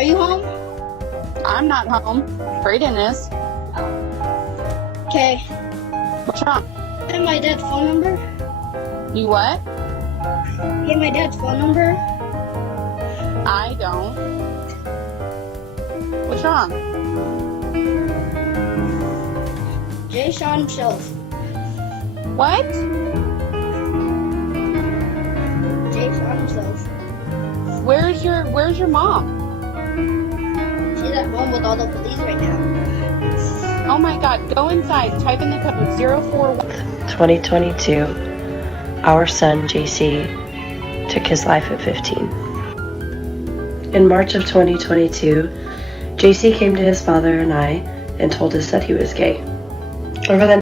Are you home? I'm not home. Brayden is. Okay. What's wrong? You have my dad's phone number? You what? You have my dad's phone number? I don't. What's wrong? Jay shot himself. What? Jay shot himself. Where's your mom? She's at home with all the police right now. Oh my god, go inside. Type in the code 041. 2022, our son JC took his life at 15. In March of 2022, JC came to his father and I and told us that he was gay. Over the